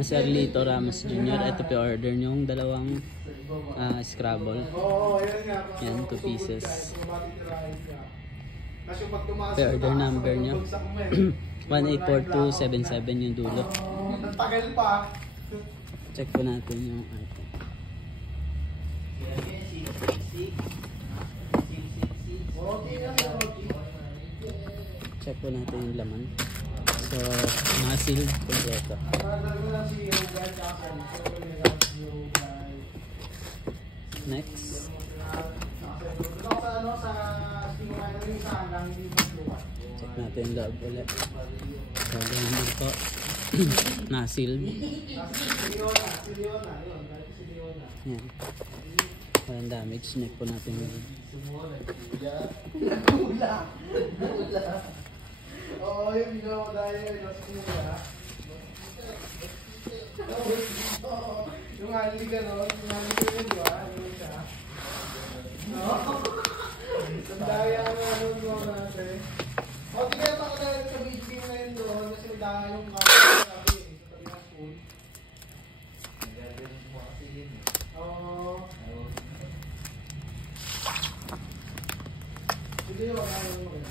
Si Arlito Ramos Jr. Ito pa-order yung dalawang Scrabble. Yan, 2 pieces. Pa-order number nyo. 184277 yung dulo. Check po natin yung item. Check po natin yung laman. So, masil kompleto. Next. Check natin yung loob ulit. So, ganyan dito. Nasil. Yan. Walang damage. Check po natin yung oo, yung ginawa ko dahil yung haligan, no? Yung haligan yun, diba? Yung siya. Sandaya ang ano natin. O, tignan pa ko dahil sa video na yun doon kasi dahil yung kapit sabi sa tabi ng school. Nagagaling mo kasi yun eh. Oo. Hindi yun, ano mo rin.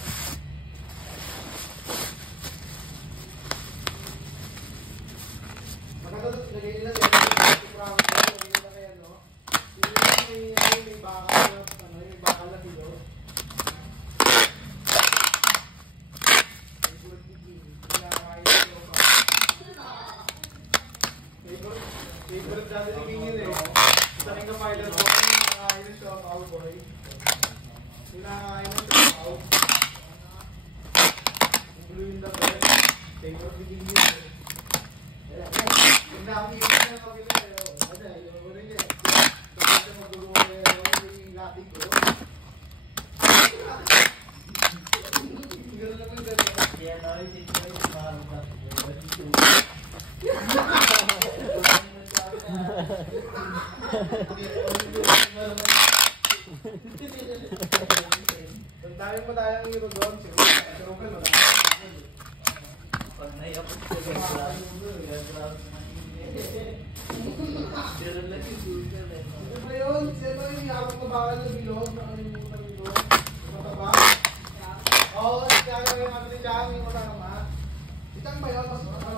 Lagay nila sa kaya, no? Yung bakal na bilo. Favorite dati ni King yun eh. Sa king kapilot ko, nakakain ng shout-out boy. Yung nakakain ng shout-out. Yung blue in the bed. Favorite ni King yun eh. Yung nakakita na ng kapila eh. Ano eh, yung mo rin eh. Kapag sa magulungan eh, yung lating ko. Gano'n naman gano'n. Kaya na rin siya yung maharap natin. Tantangin mo tayo ang hero doon. Siguro ka no? Pag naiapot ko sa mga ano ba yun? Sino yung yakap na bakal na bilog? Nakalimutan nito. Mataba? Oo, kaya yung mga pinigyan yung matama. Itang ba yun? Mas mataba?